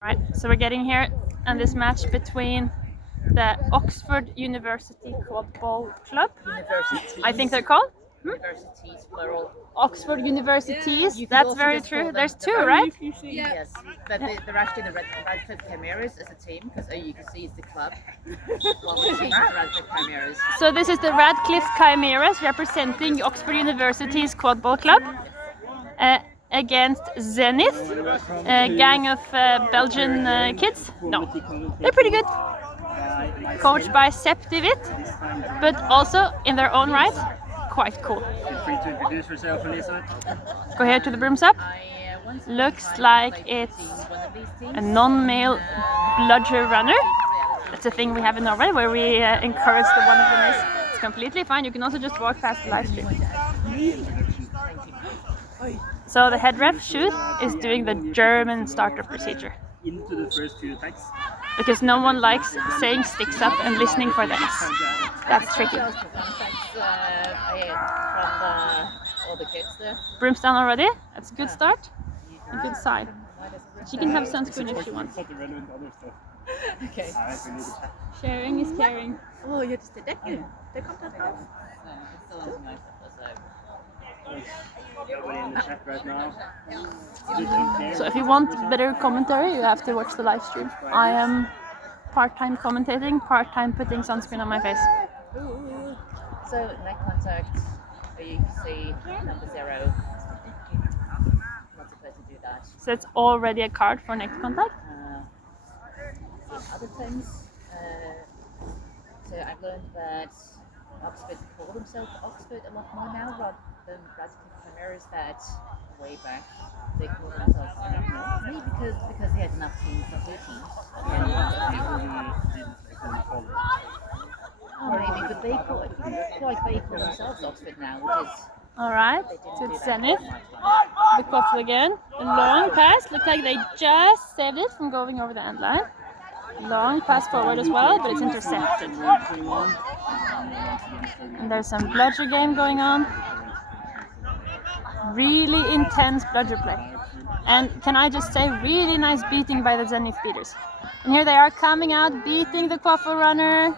Right, so we're getting here on this match between the Oxford University Quadball Club. Universities. I think they're called. Universities, plural. Oxford Universities. You could That's also very just call true. them There's the two, Red- right? Yes, but they're actually the Radcliffe Chimeras as a team, because OQC is the club. Well, the team is the Radcliffe Chimeras. So this is the Radcliffe Chimeras representing Oxford University's Quadball Club against Zenith, a gang of Belgian kids. No, they're pretty good. Coached by Sepp de Wit, but also in their own right, quite cool. Feel free to introduce yourself, Elizabeth. Go here to the brooms up. Once upon Looks a time, like I played it's for one of these teams. a non-male bludger runner. That's a thing we have in Norway where we encourage the one of them is. It's completely fine. You can also just walk past the live stream. So the head ref, Shoot, is doing the German starter procedure. Into the first few attacks. Because no one likes saying sticks up and listening for the S. That's tricky. Just the fun facts from all the kids there. Brooms down already. That's a good start. A good sign. She can have sunscreen if she wants. Not the relevant other stuff. Okay. We need to Sharing is caring. Oh, you just did that. Det kom det fram. Nobody in the chat right now. So if you want better commentary, you have to watch the live stream. I am part-time commentating, part-time putting sunscreen on my face. Ooh. So neck contact, you see number 0. Not supposed to do that. So it's already a card for neck contact. Other things. So I've learned that Oxford call themselves Oxford a lot more now, rather than Radcliffe Chimeras that way back they called themselves maybe because they had enough teams, not 2 teams. Maybe, but they call themselves Oxford now, which is Alright, so it's Zenith. The quaffle again. A long pass. Looks like they just saved it from going over the end line. Long pass forward as well, but it's intercepted. And there's some bludger game going on. Really intense bludger play. And can I just say, really nice beating by the Zenith beaters. And here they are coming out, beating the quaffle runner.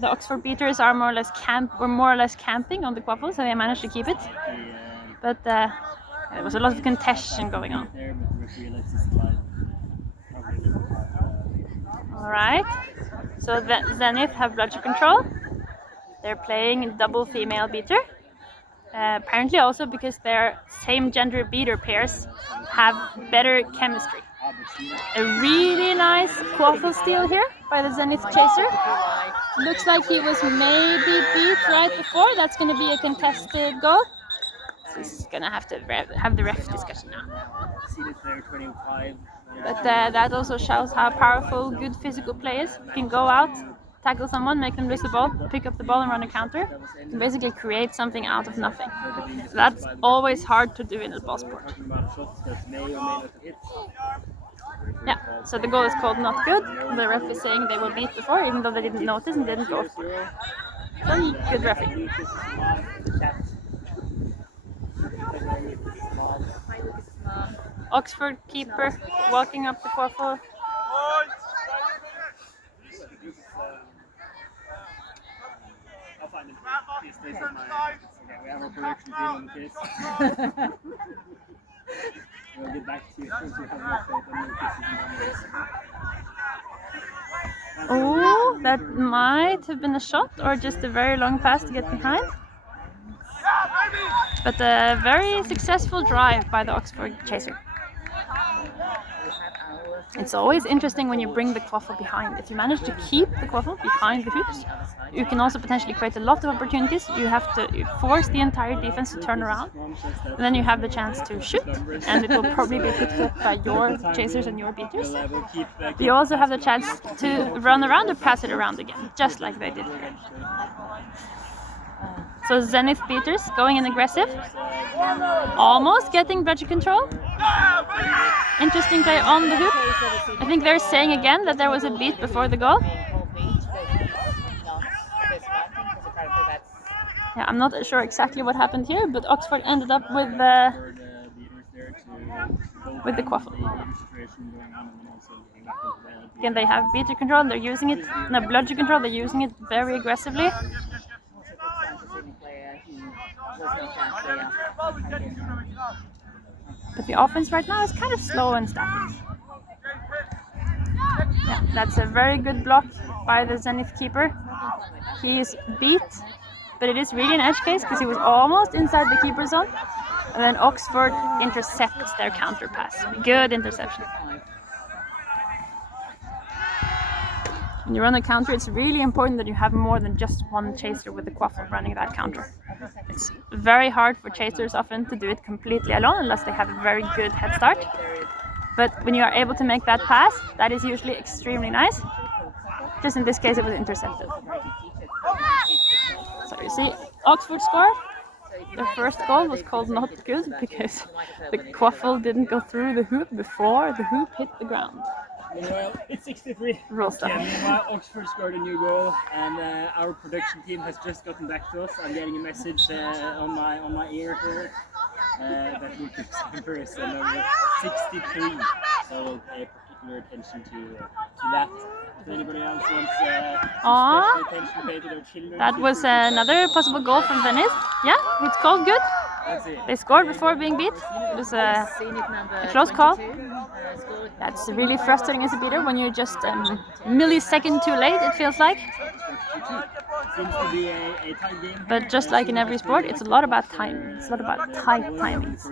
The Oxford beaters are more or less camping on the quaffle, so they managed to keep it. But there was a lot of contention going on. Alright, so the Zenith have bludger control. They're playing double female beater. Apparently also because their same gender beater pairs have better chemistry. A really nice quaffle steal here by the Zenith chaser. Looks like he was maybe beat right before. That's going to be a contested goal. So this is going to have the ref discussion now. But that also shows how powerful good physical play is. You can go out, tackle someone, make them lose the ball, pick up the ball and run a counter. You can basically create something out of nothing. So that's always hard to do in a ball sport. Yeah, so the goal is called not good. The ref is saying they were beat before, even though they didn't notice and didn't go for it. So good referee. Oxford keeper walking up the quaffle. I'll find him. He stays on my... We have our production team on the case. We'll get back to you once we have enough Oh, that might have been a shot or just a very long pass to get behind. But a very successful drive by the Oxford chaser. It's always interesting when you bring the quaffle behind. If you manage to keep the quaffle behind the hoops, you can also potentially create a lot of opportunities. You have to force the entire defense to turn around, and then you have the chance to shoot, and it will probably be picked up by your chasers and your beaters. You also have the chance to run around or pass it around again, just like they did here. So Zenith beaters going in aggressive, almost getting bludger control. Interesting play on the hoop. I think they're saying again that there was a beat before the goal. Yeah, I'm not sure exactly what happened here, but Oxford ended up with with the quaffle. Situation going on, and then also getting back into the Again, they have beater control. They're using it. No, bludger control. They're using it very aggressively. Also, for example, Zenith player, he was not that player. But the offense right now is kind of slow and static. Yeah, that's a very good block by the Zenith keeper. He is beat, but it is really an edge case because he was almost inside the keeper zone. And then Oxford intercepts their counter pass. Good interception. When you run a counter, it's really important that you have more than just one chaser with the quaffle running that counter. It's very hard for chasers often to do it completely alone unless they have a very good head start. But when you are able to make that pass, that is usually extremely nice. Just in this case, it was intercepted. So you see, Oxford scored. Their first goal was called not good because the quaffle didn't go through the hoop before the hoop hit the ground. Well, it's 63. Real stuff. Yeah, meanwhile, Oxford scored a new goal, and our production team has just gotten back to us. I'm getting a message on my ear here that Lucas Emperor is number 63. So we'll pay particular attention to that. If anybody else wants special attention paid to their children, That was another possible goal from Zenith. Yeah, it's called good. They scored before being beat. It was a close call. That's really frustrating as a beater when you're just a millisecond too late, it feels like. Seems to be a tight game. But just like in every sport, it's a lot about timing. It's a lot about tight timings.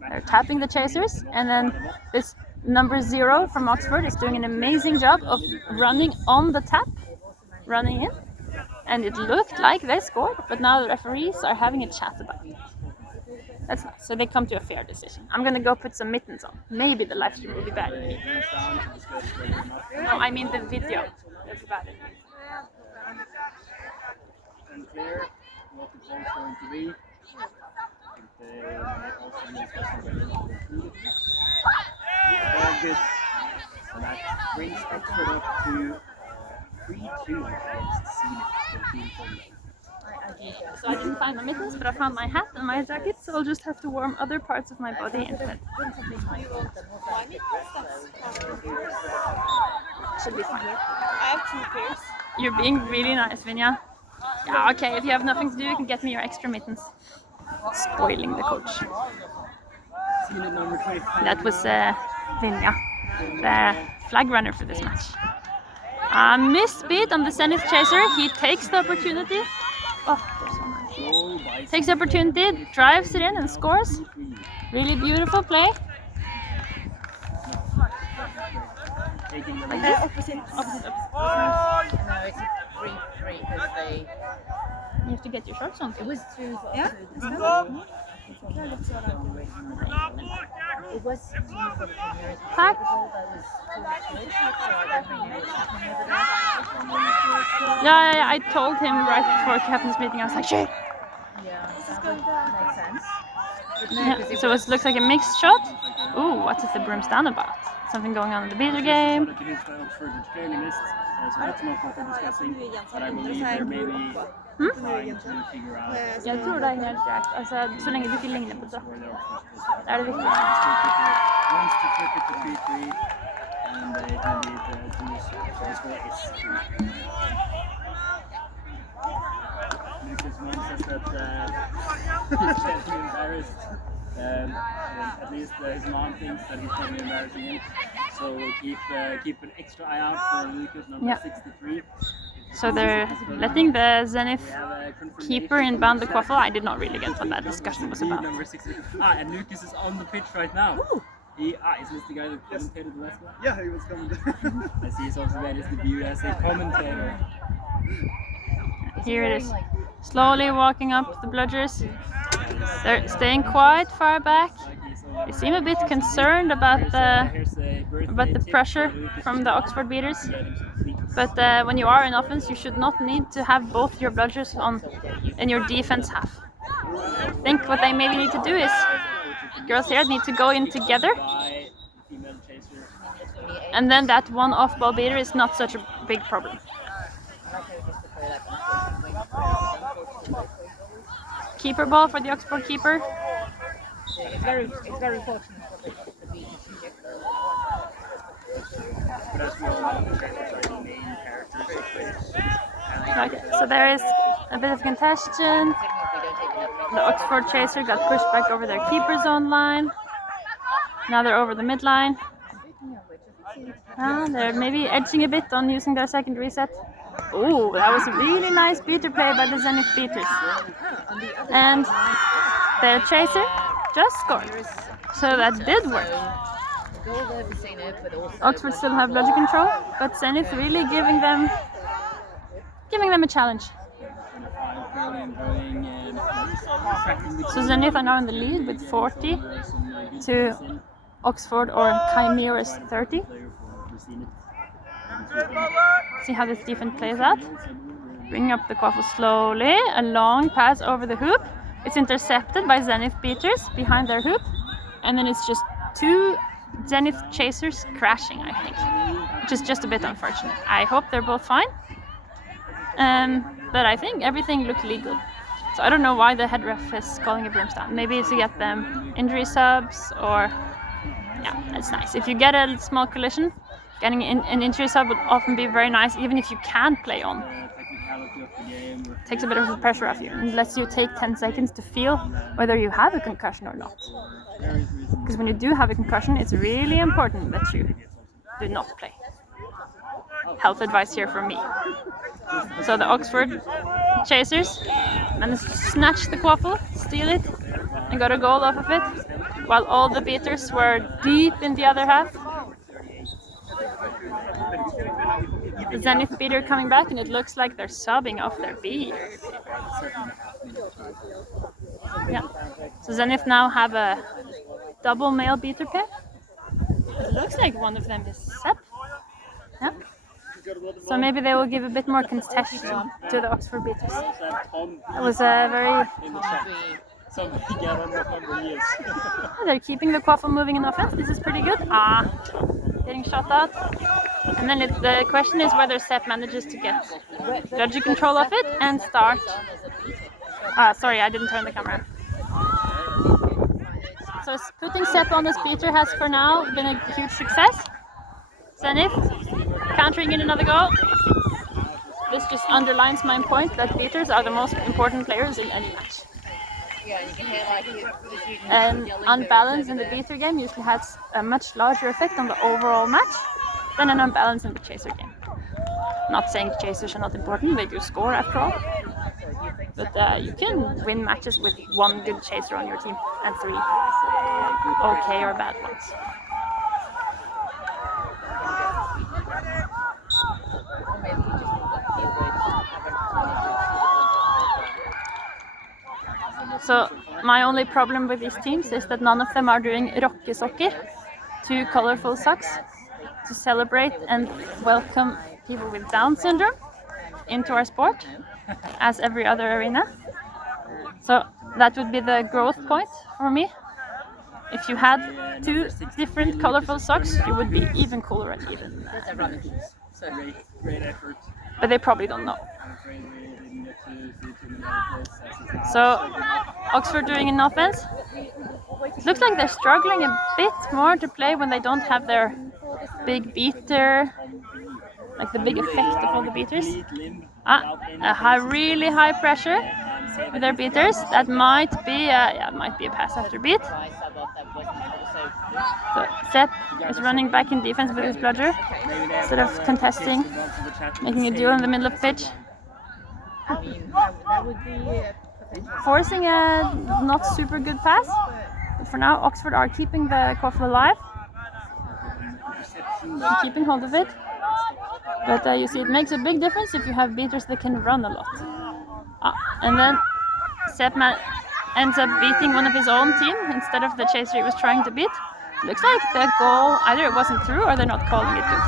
They're tapping the chasers, and then this number 0 from Oxford is doing an amazing job of running on the tap, running in. And it looked like they scored, but now the referees are having a chat about it. That's nice. So they come to a fair decision. I'm gonna go put some mittens on. Maybe the live stream will be better. No, I mean the video. It's better. Unclear what the goal is going to be. Good. So that brings Oxford up to 3-2 against Zenith. So I didn't find my mittens, but I found my hat and my jacket, so I'll just have to warm other parts of my body instead. Should be fine. I have 2 pairs. You're being really nice, Vinja. Yeah, okay, if you have nothing to do, you can get me your extra mittens. Spoiling the coach. That was Vinja, the flag runner for this match. Missed beat on the Zenith chaser. He takes the opportunity. Oh, there's so much. Takes the opportunity, drives it in and scores. Really beautiful play. Like this. Opposite. No, it's a 3-3 because they. You have to get your shorts on. It was 2. Yeah. It was 2 for the premiers. Tack. Yeah, I told him right before captain's meeting. I was like, shit. Yeah, that would make sense. Yeah, so it looks like a mixed shot. Ooh, what is the broomstand about? Something going on in the beater game. So that's not what they're discussing, but I believe they're maybe trying to figure out. Jeg tror det er helt greit. Altså, så lenge du ikke ligner på dratt. Det er det viktige. Wants to flip it to 3-3, and they indeed do so. So the score is 3-3. Lucas Mann says that he's getting embarrassed. At least his mom thinks that he's probably embarrassing him. So we'll keep an extra eye out for Lucas number 63. So they're letting the Zenith keeper inbound the quaffle. I did not really get what that discussion was about. Number 63. And Lucas is on the pitch right now. Is this the guy that commentated the last one? Yeah, he was coming. I see he's also made his debut as a commentator. Here it is. Slowly walking up the bludgers. They're staying quite far back. They seem a bit concerned about the pressure from the Oxford beaters. But when you are in offense, you should not need to have both your bludgers on in your defense half. I think what they maybe need to do is girls here need to go in together. And then that one off-ball beater is not such a big problem. Keeper ball for the Oxford keeper. it's very fortunate for the beaters to get But as we all know, the checkers are the main characters of this. Okay, so there is a bit of congestion. The Oxford chaser got pushed back over their keeper zone line. Now they're over the midline. They're maybe edging a bit on using their second reset. Oh, that was a really nice beater play by the Zenith beaters. And the chaser just scored. So that did work. Oxford still have bludger control, but Zenith really giving them a challenge. So Zenith are now in the lead with 40 to Oxford or Chimera's 30. See how this defense plays out. Bring up the quaffle slowly. A long pass over the hoop. It's intercepted by Zenith beaters behind their hoop. And then it's just two Zenith chasers crashing, I think. Which is just a bit unfortunate. I hope they're both fine. But I think everything looked legal. So I don't know why the head ref is calling a broomstown. Maybe to get them injury subs or... Yeah, it's nice. If you get a small collision, getting an injury sub would often be very nice, even if you can't play on. Takes a bit of the pressure off you and lets you take 10 seconds to feel whether you have a concussion or not. Because when you do have a concussion, it's really important that you do not play. Health advice here from me. So the Oxford chasers managed to snatch the quaffle, steal it, and got a goal off of it, while all the beaters were deep in the other half. The Zenith beater coming back, and it looks like they're subbing off their beater. Yeah. So Zenith now have a double male beater pair. It looks like one of them is Sepp. Yeah. So maybe they will give a bit more contestation to the Oxford beaters. It was a very... They're keeping the quaffle moving in offense. This is pretty good. Getting shot out. And then the question is whether Sepp manages to get bludger control of it and start... sorry, I didn't turn the camera. So putting Sepp on this beater has for now been a huge success. Zenith countering in another goal. This just underlines my point that beaters are the most important players in any match. And unbalance in the beater game usually has a much larger effect on the overall match than an unbalance in the chaser game. Not saying chasers are not important, they do score after all. But you can win matches with one good chaser on your team and 3 okay or bad ones. So my only problem with these teams is that none of them are doing rockesoccer, 2 colorful socks, to celebrate and welcome people with Down syndrome into our sport, as every other arena. So that would be the growth point for me. If you had 2 different colorful socks, you would be even cooler at even. Great effort. But they probably don't know. So Oxford doing an offense. It looks like they're struggling a bit more to play when they don't have their big beater, like the big effect of all the beaters. Really high pressure with their beaters. That might be a pass after beat. So Sepp is running back in defense with his bludger instead of contesting, making a duel in the middle of pitch. Forcing a not super good pass, but for now Oxford are keeping the quaffle alive, keeping hold of it. But you see, it makes a big difference if you have beaters that can run a lot. And then Sepp ends up beating one of his own team instead of the chaser he was trying to beat. Looks like the goal, either it wasn't through or they're not calling it good.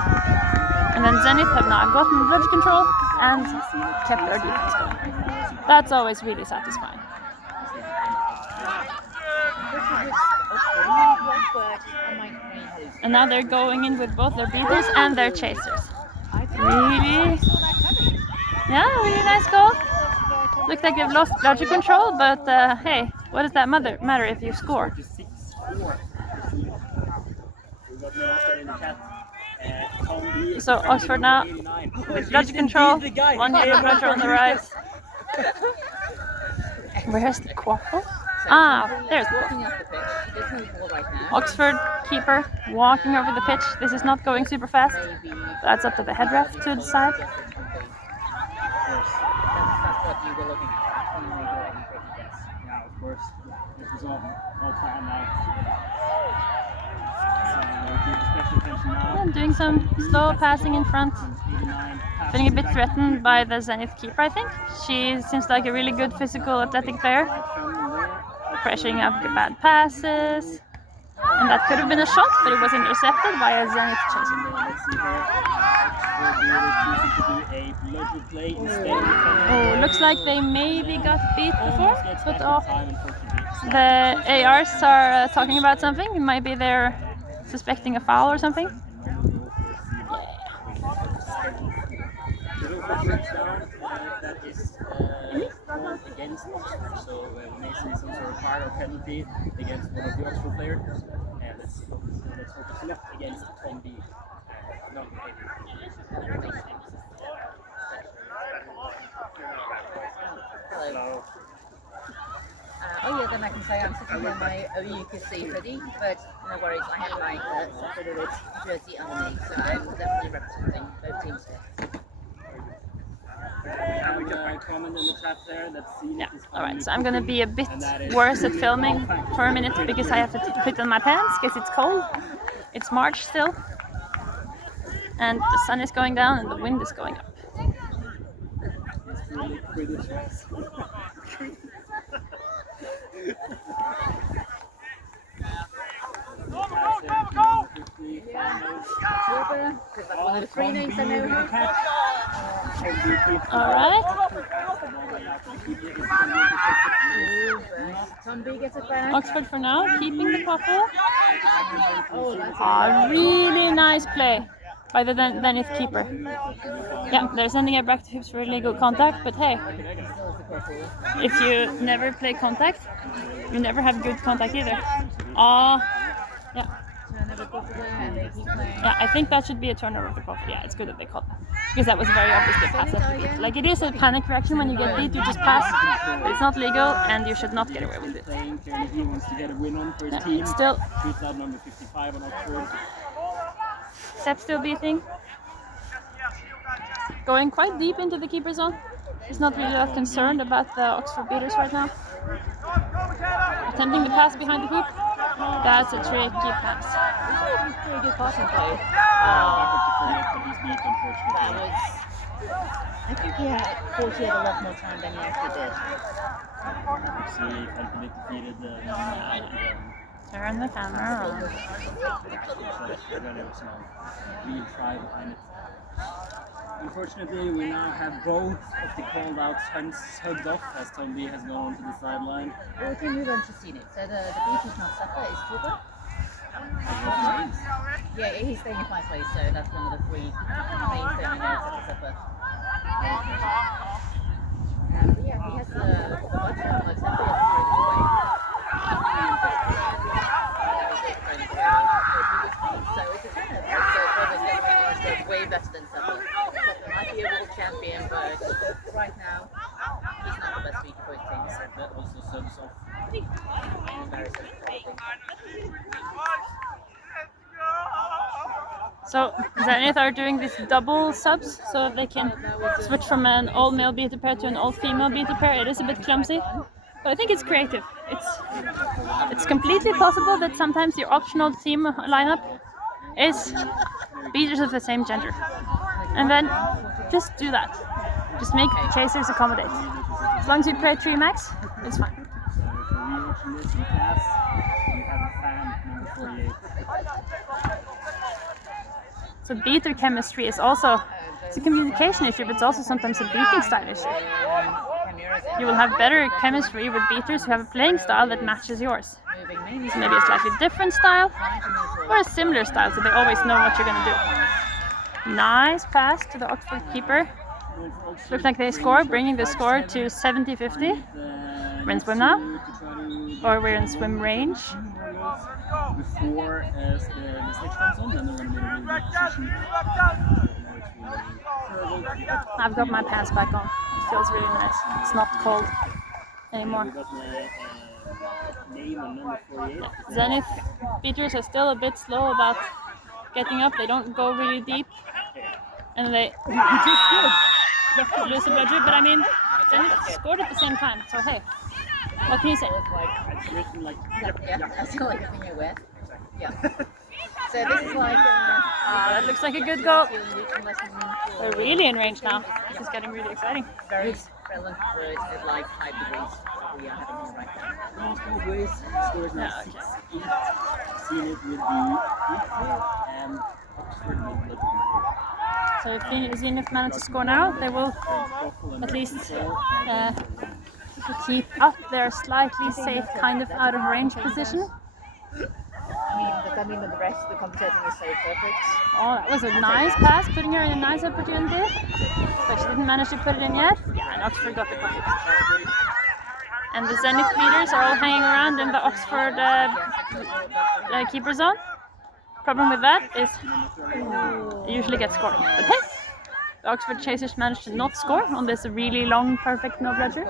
And then Zenith have now gotten bludger control and kept their defense going. That's always really satisfying. And now they're going in with both their beaters and their chasers. Really nice goal. Looks like they've lost bludger control, but hey, what does that matter if you score? 4. We got me also in the chat. Tom B So Oxford now 89. with logic control, one yellow pressure on the right. Where's the quaffle? Ah, there's the quaffle. Walking up the pitch. There's no ball right now. Oxford keeper walking over the pitch. This is not going super fast. Maybe That's up to the head ref to decide. that's what you were looking at. When you were taking guess. Yeah, of course. This is all planned out. So we'll keep special attention now. And doing some slow passing in front. 89, Feeling a bit threatened by the Zenith keeper, I think. She seems like a really good physical athletic player. Pressuring up the bad passes. And that could have been a shot, but it was intercepted by a Zenith chaser. Oh, looks like they maybe got beat before, but off. The ARs are talking about something. Maybe they're suspecting a foul or something. That is against Oxford, so we may see some sort of card or penalty against one of the Oxford players. And let's hope it's not against Tom B. Hello. Oh yeah, then I can say I'm sitting in my OQC hoodie, but no worries, I have my Confederate jersey underneath, so I'm definitely representing both teams here. We can comment in the chat there that yeah, alright, so I'm gonna be a bit worse at filming for a minute because I have to put on my pants because it's cold. It's March still. And the sun is going down and the wind is going up. One of the 3 names I know here. Alright. Tom B gets it back. Oxford for now, keeping the quaffle. Oh, that's A really nice play by the Zenith keeper. Yeah, they're sending it back to hoops for illegal contact, but hey, if you never play contact, you never have good contact either. Yeah. Yeah, I think that should be a turnover of the quaffle. Yeah, it's good that they called that. Because that was very obviously a pass after beat. Like, it is a panic reaction when you get beat, you just pass, but it's not legal and you should not get away with it. He wants to get a win on for his team. Still, Shoots out number 55 on Oxford. Sepp still beating. Going quite deep into the keeper zone. He's not really that concerned about the Oxford beaters right now. Attempting the pass behind the hoop. That's a tricky pass. Pretty good passing play. That was. I think he thought he had a lot more time than he actually did. Turn the camera on. Unfortunately, we now have both of the called outs hugged off as Tom B has gone to the sideline. Well, we can move on to Zenith. So the beat is not Supper, it's Tuba. Yeah, he's staying in my place, so that's one of the 3 main things I know is Supper. But yeah, he has the budget on like Supper. So it's a kind of way better than Supper. Supper might be a world champion, but right now he's not the best beater for his team. That also subs off. So Zenith are doing these double subs so they can switch from an all-male beater pair to an all-female beater pair. It is a bit clumsy, but I think it's creative. It's completely possible that sometimes your optional team lineup is beaters of the same gender. And then just do that. Just make chasers accommodate. As long as you play 3 max, it's fine. So beater chemistry is also it's a communication issue, but it's also sometimes a beating style issue. You will have better chemistry with beaters who have a playing style that matches yours. So maybe a slightly different style or a similar style, so they always know what you're going to do. Nice pass to the Oxford keeper. Looks like they score, bringing the score to 70-50. We're in swim now, or we're in swim range. before the snitch comes on, then they're going to be in a really good position. I've got my pants back on. It feels really nice. It's not cold anymore. We got name on number 48. Zenith beaters are still a bit slow about getting up. They don't go really deep, and they lose the bludger. But I mean, Zenith scored at the same time. So hey, what can you say? I feel like a thing I wear. Yeah. So this is like That looks like a good goal. They're really in range now. This is getting really exciting. very relevant for it at like 5 degrees. We are having here right now. Last always scores now 6-8. Zenith with the and Oxford with the So if Zenith manage to score now, they will at least keep up their slightly safe kind of out of range position. Does that mean that the rest of the competition is so perfect? Oh, that was a nice pass, putting her in a nice opportunity, but she didn't manage to put it in yet. Yeah, and Oxford got the coffee. And the Zenith beaters are all hanging around in the Oxford keeper zone. Problem with that is it usually gets scored. But hey, the Oxford chasers managed to not score on this really long, perfect no bludger.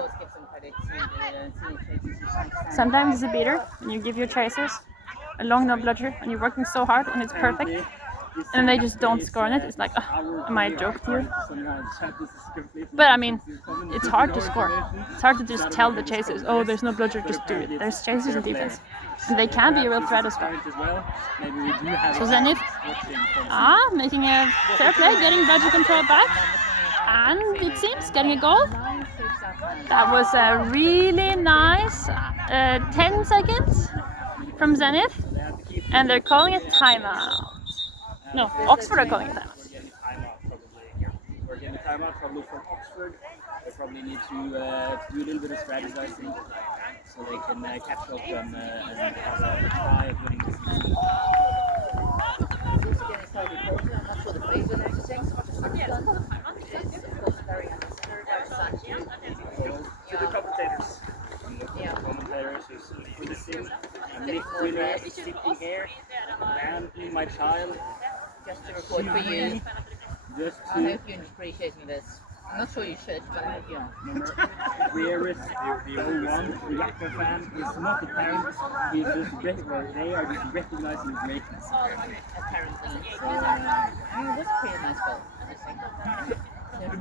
Sometimes it's a beater when you give your chasers a long no bludger and you're working so hard and it's perfect, and they just don't score on it. It's like, am I a joke to you? But I mean, it's hard to score. It's hard to just tell the chasers, oh, there's no bludger, just do it. There's chasers in defense, and they can be a real threat as well. So Zenith, making a fair play, getting bludger control back, and it seems getting a goal. That was a really nice 10 seconds from Zenith, and they're calling it timeout. No, Oxford are calling it timeout. We're getting a timeout probably from Oxford. They probably need to do a little bit of strategizing so they can catch up and have a try at winning this season. To the commentators. Commentators who's witnessing a Nick winner sitting here, and my child. Just to report for you. Just I hope you're appreciating this. I'm not sure you should, but I hope you are. Rarest, the only one, the Rapper fan, is not the parents, he's just they are just recognizing his greatness. Apparently. So, it was a pretty nice goal, I think.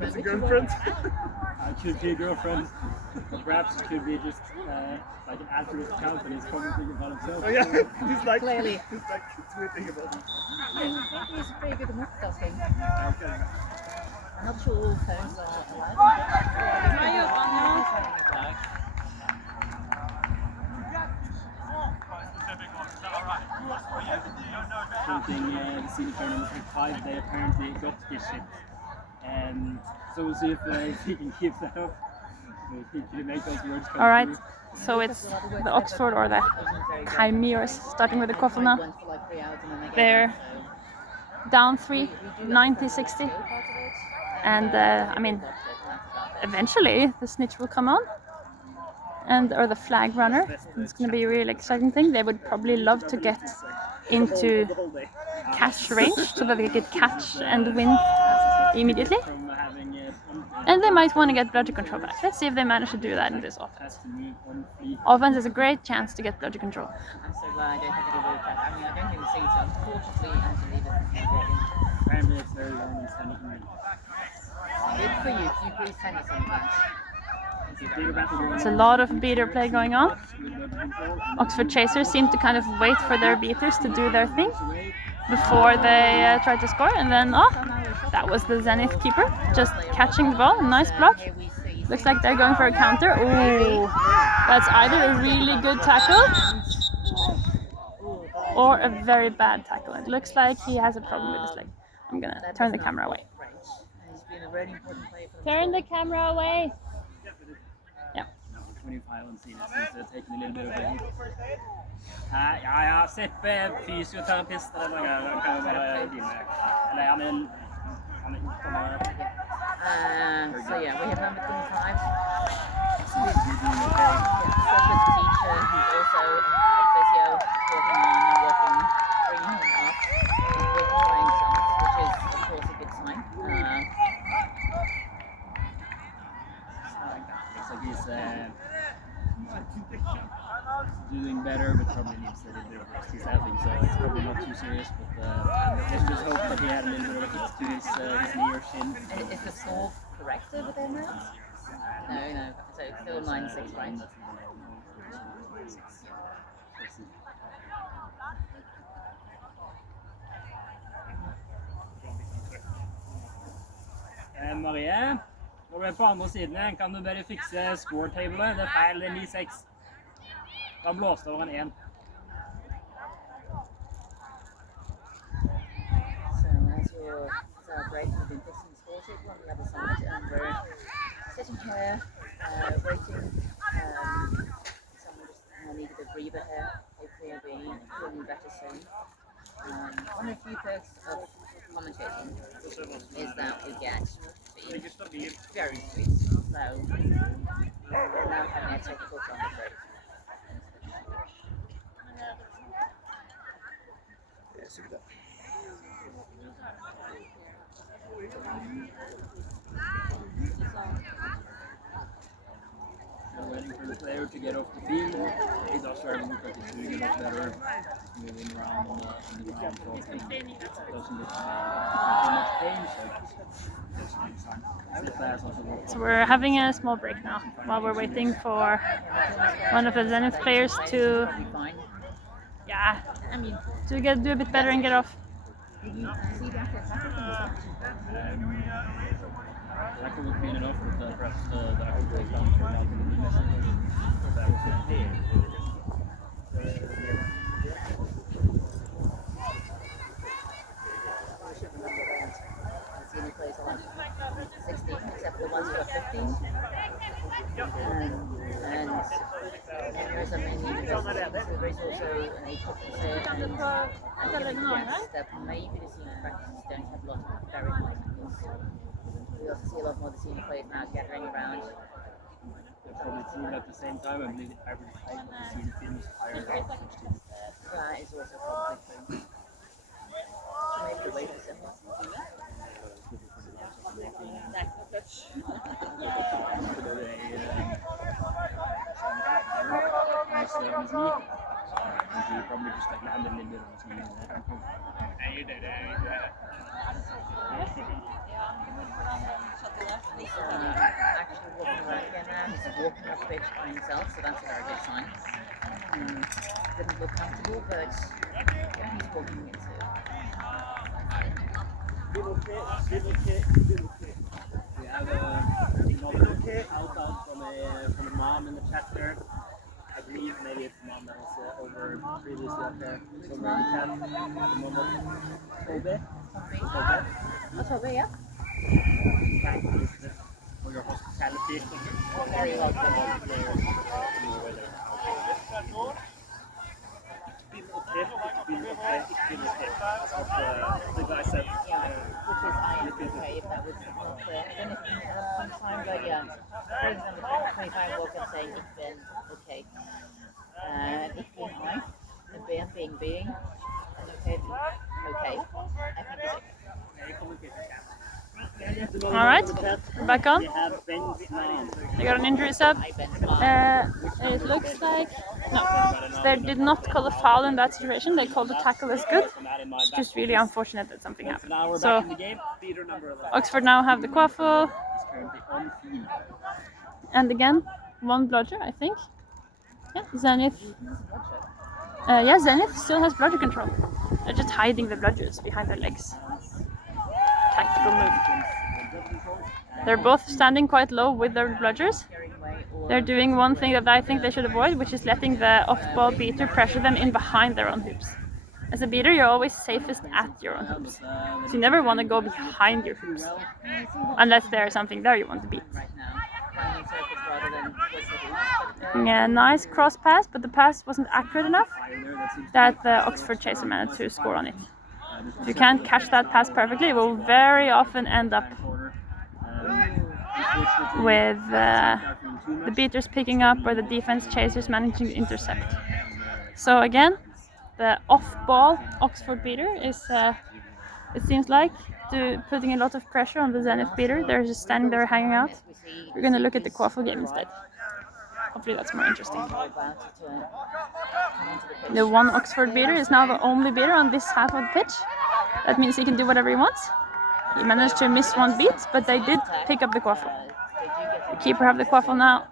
It's a girlfriend. It could be a girlfriend, or perhaps it could be just like an altruist account and he's commenting about himself. Oh yeah, he's like Clearly. tweeting about it. Maybe he's pretty good at multitasking. Okay. I'm not sure all phones are allowed. Something the senior player number 5, they apparently got his shit. So we'll see if he can keep that up. He can make those words come All right, true. so it's the Oxford or the Chimeras, starting with the quaffle now. They're down 3, 90-60. And I mean, eventually the snitch will come on, or the flag runner. It's going to be a really exciting thing. They would probably love to get into catch range so that they could catch and win immediately. And they might want to get bludger control back. Let's see if they manage to do that in this offense. Offense is a great chance to get bludger control. I'm so glad I don't have to do with that. I mean, I don't even see it, so unfortunately, Anthony doesn't see it. Apparently it's very long and standing. Good for you. Can you please send us sometimes? There's a lot of beater play going on. Oxford chasers seem to kind of wait for their beaters to do their thing before they try to score, and then that was the Zenith keeper just catching the ball. Nice block. Looks like they're going for a counter. Ooh, that's either a really good tackle or a very bad tackle. It looks like he has a problem with his leg. I'm gonna turn the camera away. Turn the camera away. Yeah. 25 on Zenith since they're taking a little bit of a hit. Ja, Seppe, fysioterapeut eller noe, kan jo bare begynne. Eller han er So yeah, we have number 25. Subject teacher who's also a physio. working on and bringing him up. He's working by himself, which is of course a good sign. Looks like he's doing better, but probably needs a little bit of rest. He's having, so it's probably not too serious. But let's just hope that he had a little bit of a hit to his knee or shin. And is the score correct over there now? No. So it's still 9-6, right? Marie, når du er på andre siden her, kan du bare fikse score-tablet. Det er feil, det er 9-6. Da blåste over en 1. So as our break has been fixing the score table on the other side, and we're sitting here waiting. Someone just needed a breather here. Hopefully he'll be feeling better soon. One of the few perks of commentating is that we get to be very sweet. So we're now having a technical commentary. We're waiting for the player to get off the field. He does very look like he's doing a lot better. Moving around on the ground, talking. Doesn't look too much pain, so that's a good sign. The players also work. So we're having a small break now while we're waiting for one of the Zenith players to, do a bit better and get off. That could have been enough, but perhaps that I could take down for that in the message. That was it. Zenith plays on 16, except for the ones who are 15. And there is a main university, so there is also an age difference there. And I can guess that maybe the senior practices don't have a lot of very high tackles. We also see a lot more of the senior players now gathering around. They're probably true at the same time. I believe the average height of the senior team is higher than 16. That is also probably true. So maybe the weight is similar. On his knee. And he probably just like landed a little bit on his knee. He's actually walking around again now. He's walking up pitch by himself, so that's a very good sign. Didn't look comfortable, but he's walking into it. We have a shout out from a mom in the chat there. I believe maybe it's the mom that was over previously up there. Somewhere in the chat. The mom of Tobe. Oh, Tobe, yeah. Thank you for your hospitality. Very well done. The guy said. Yeah, which is I am okay if that was not there. I don't know if you have some time, but yeah. For example, 25 walk and saying ich bin okay. Ich bin I, and being, and okay, okay. I think it's okay. Alright, we're back on. They got an injury sub. It looks like, no, they did not call a foul in that situation. They called the tackle as good. It's just really unfortunate that something happened. So, Oxford now have the quaffle. And again, one bludger, I think. Yeah, Zenith. Yeah, Zenith still has bludger control. They're just hiding the bludgers behind their legs. Tactical move. They're both standing quite low with their bludgers. They're doing one thing that I think they should avoid, which is letting the off-ball beater pressure them in behind their own hoops. As a beater, you're always safest at your own hoops. So you never want to go behind your hoops. Unless there's something there you want to beat. Yeah, nice cross pass, but the pass wasn't accurate enough that the Oxford chaser managed to score on it. If you can't catch that pass perfectly, it will very often end up with the beaters picking up or the defense chasers managing to intercept. So again, the off-ball Oxford beater is, it seems like, putting a lot of pressure on the Zenith beater. They're just standing there hanging out. We're going to look at the quaffle game instead. Hopefully that's more interesting. The one Oxford beater is now the only beater on this half of the pitch. That means he can do whatever he wants. He managed to miss one beat, but they did pick up the quaffle. The keeper have the quaffle now.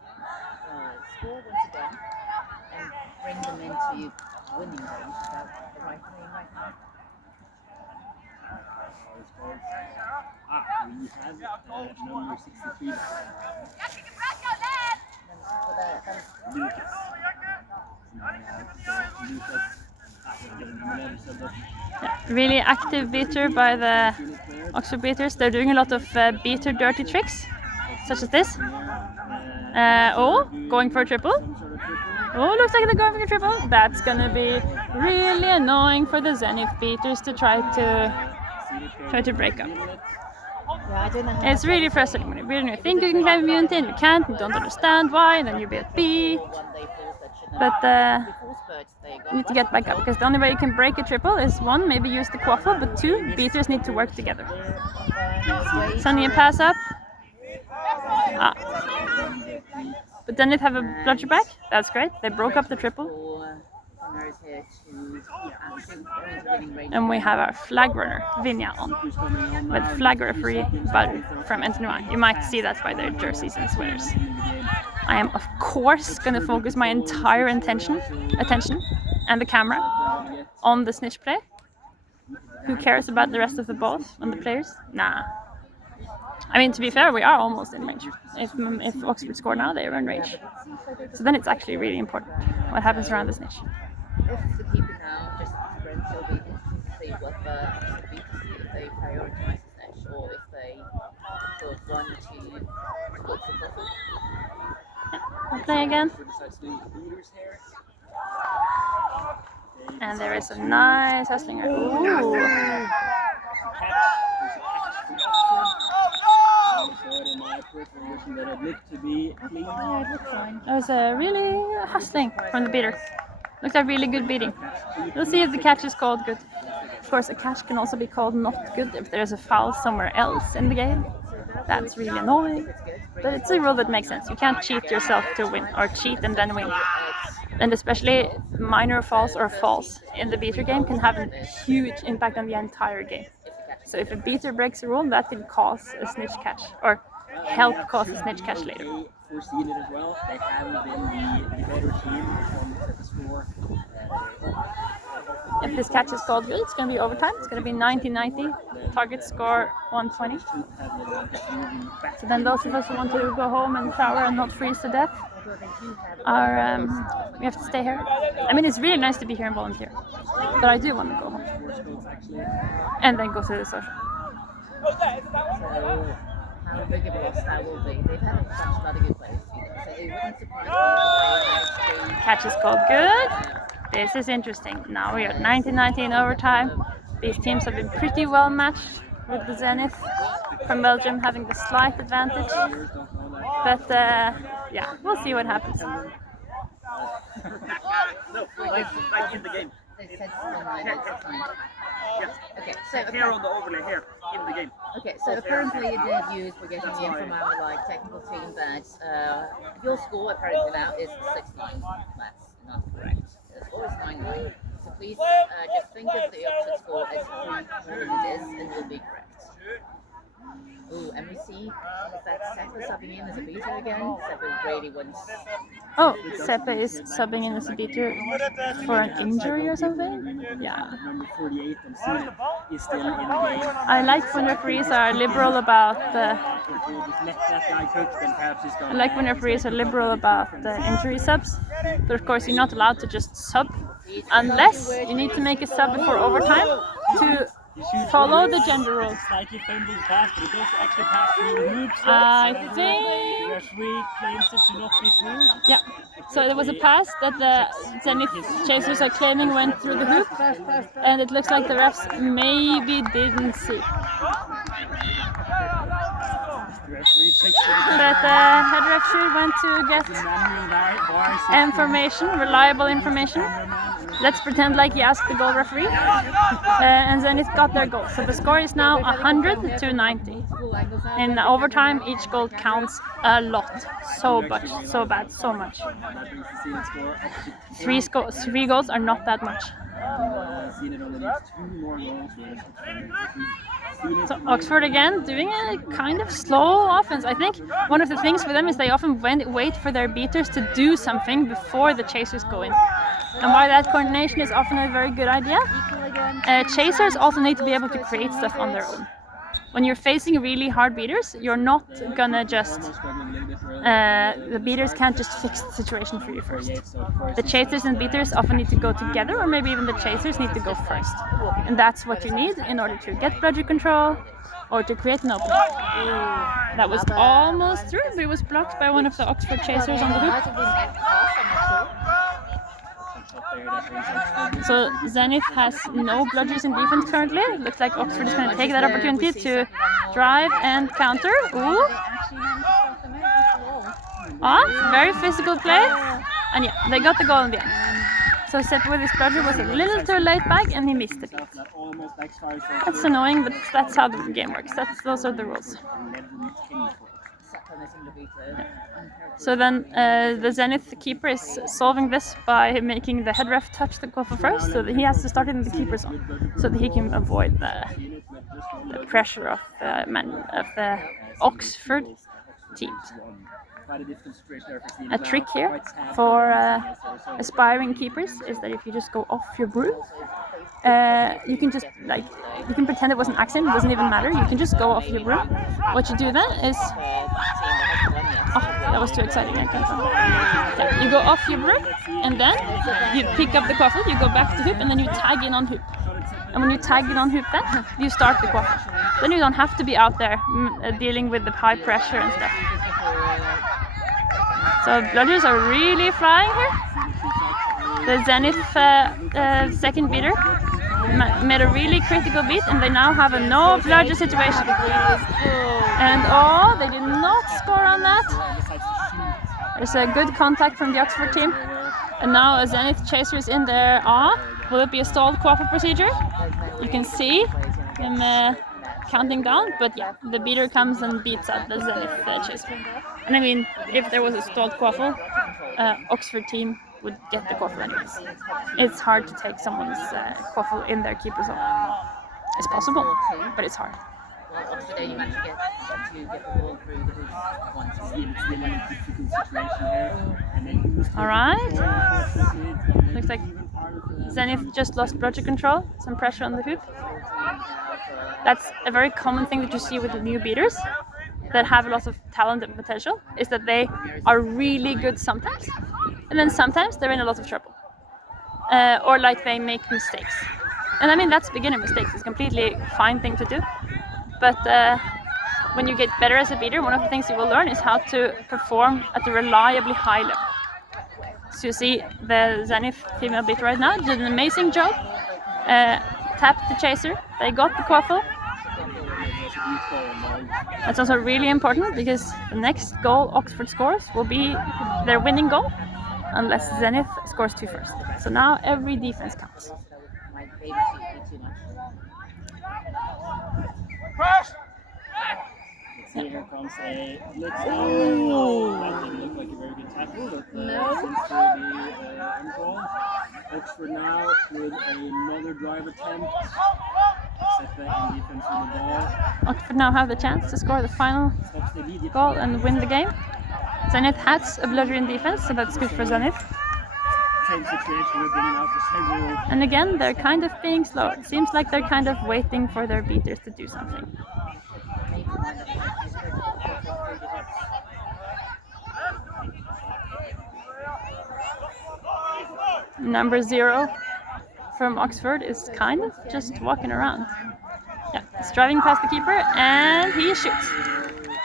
Score once again and bring them into winning range without the right name right now. We have number 63. Yeah, really active beater by the Oxford beaters. They're doing a lot of beater dirty tricks, such as this. Going for a triple. Oh, looks like they're going for a triple. That's gonna be really annoying for the Zenith beaters to try to break up. Yeah, I don't know how It's really frustrating when you're beating. You think you can claim immunity and you can't. You don't understand why, and then you get beat. But you need to get back up, because the only way you can break a triple is one, maybe use the quaffle, but two, beaters need to work together. Sending a pass up. But then it have a bludger back. That's great. They broke up the triple. And we have our flag runner, Vinja, on. With flag referee Baru from NTNY. You might see that by their jerseys and sweaters. I am, of course, going to focus my entire attention and the camera on the snitch play. Who cares about the rest of the balls on the players? Nah. I mean, to be fair, we are almost in range. If Oxford score now, they are in range. So then it's actually really important what happens around the snitch. If the keeper now just sprints, it'll be interesting to see what the beat to see if they prioritise the snitch or if they sort of run to look for buffer. We'll play again. And there is a nice hustling. Ooh. That was a really hustling from the beater. Looked like really good beating. We'll see if the catch is called good. Of course, a catch can also be called not good if there's a foul somewhere else in the game. That's really annoying. But it's a rule that makes sense. You can't cheat yourself to win, or cheat and then win. And especially minor fouls or falls in the beater game can have a huge impact on the entire game. So if a beater breaks a rule, that can cause a snitch catch, or help cause a snitch catch later. For Zenith as well, they have been the better team on the score. If this catch is called good, it's going to be overtime. It's going to be 90-90. Target score 120. So then those of us who want to go home and shower and not freeze to death we have to stay here. I mean, it's really nice to be here and volunteer, but I do want to go home and then go to the social. So how big of a loss that will be? They've had a bunch of other good players, so it wouldn't surprise me if they Catch is called good. This is interesting. Now we are at 90-90 in overtime. These teams have been pretty well matched, with the Zenith from Belgium having the slight advantage. But yeah, we'll see what happens. No, like in the game. They said online at the time. Yes. Okay, so Here on the overlay, here in the game. okay, so apparently it did use, we're getting in from our like technical team that your score apparently now is 69. That's not correct. The score is 9-9. So please just think of the opposite score as 3 more than it is, and you'll be correct. Ooh, and we see that Seppa subbing in as a beater again. Seppa really wants. Oh, Seppa is subbing in as a beater for an injury or something? Yeah. Number 48 on Zenith is still in the game. I like when referees are liberal about I like when referees are liberal about the injury subs. But of course, you're not allowed to just sub unless you need to make a sub before overtime to follow the gender rules. Slightly fumbled pass, but it does actually pass through the hoops. I The think. referee claims it to not be through. Yeah. So there was a pass that the Zenith chasers are claiming went through the hoop, and it looks like the refs maybe didn't see. The referee checks it. But head ref should went to get Manual VAR system. information, reliable information. Cameraman let's pretend like he asked the goal referee, and Zenith got their goal. So the score is now 100 to 90. In overtime, each goal counts a lot. So much, so bad, so much. That brings the Zenith score up to 3 goals are not that much. Zenith only needs 2 more goals. So Oxford again doing a kind of slow offense. I think one of the things for them is they often wait for their beaters to do something before the chasers go in. And why that coordination is often a very good idea. Chasers also need to be able to create stuff on their own. When you're facing really hard beaters, you're not gonna just... the beaters can't just fix the situation for you first. The chasers and beaters often need to go together, or maybe even the chasers need to go first. And that's what you need in order to get bludger control or to create an opening. That was almost through, but it was blocked by one of the Oxford chasers on the hoop. So Zenith has no bludgers in defense currently. Looks like Oxford is going to take that opportunity to drive and counter. Ooh. Very physical play. And yeah, they got the goal in the end. So Sepp with his bludger was a little too late back and he missed it. That's annoying, but that's how the game works. Those are the rules. So then the Zenith keeper is solving this by making the head ref touch the quaffle first, so that he has to start in the keeper's zone, so that he can avoid the pressure of the Oxford teams. A trick here for aspiring keepers is that if you just go off your broom, you can just you can pretend it was an accident. It doesn't even matter. You can just go off your broom. What you do then is that was too exciting. I can't tell. Okay, you go off your broom and then you pick up the quaffle. You go back to hoop and then you tag in on hoop. And when you tag in on hoop, then you start the quaffle. Then you don't have to be out there dealing with the high pressure and stuff. So bludgers are really flying here. The Zenith second beater made a really critical beat, and they now have a no bludger situation. And they did not score on that. There's a good contact from the Oxford team, and now a Zenith chaser is in there. Will it be a stalled quaffle procedure? You can see him counting down, but yeah, the beater comes and beats out the Zenith chaser. And I mean, if there was a stalled quaffle, Oxford team would get the quaffle anyways. It's hard to take someone's quaffle in their keeper zone. It's possible, but it's hard. Alright. Looks like Zenith just lost bludger control, some pressure on the hoop. That's a very common thing that you see with the new beaters that have a lot of talent and potential, is that they are really good sometimes, and then sometimes they're in a lot of trouble. Or like they make mistakes. And I mean, that's beginner mistakes. It's a completely fine thing to do. But when you get better as a beater, one of the things you will learn is how to perform at a reliably high level. So you see the Zenith female beater right now did an amazing job. Tapped the chaser. They got the quaffle. That's also really important because the next goal Oxford scores will be their winning goal, unless Zenith scores 2 first. So now every defense counts. Here comes a blitz. That didn't look like a very good tackle, but seems to be uncalled. Oxford now with another drive attempt. Set back in defense with the ball. Oxford now have the chance to score the final goal and win the game. Zenith has a bludger in defense, so that's good for Zenith. Same situation we've been in now for several. And again, they're kind of being slow. It seems like they're kind of waiting for their beaters to do something. Number 0 from Oxford is kind of just walking around. Yeah, he's driving past the keeper and he shoots.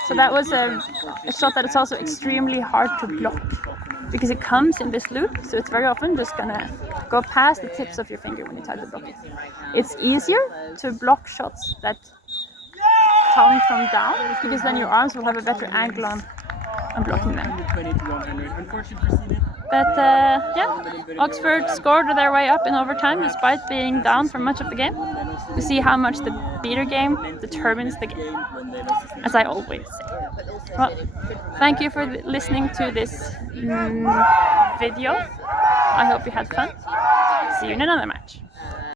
So that was a shot that is also extremely hard to block because it comes in this loop, so it's very often just gonna go past the tips of your finger when you try to block it. It's easier to block shots that come from down because then your arms will have a better angle on blocking them. But yeah, Oxford scored their way up in overtime despite being down for much of the game. To see how much the beater game determines the game, as I always say. Well, thank you for listening to this video. I hope you had fun. See you in another match.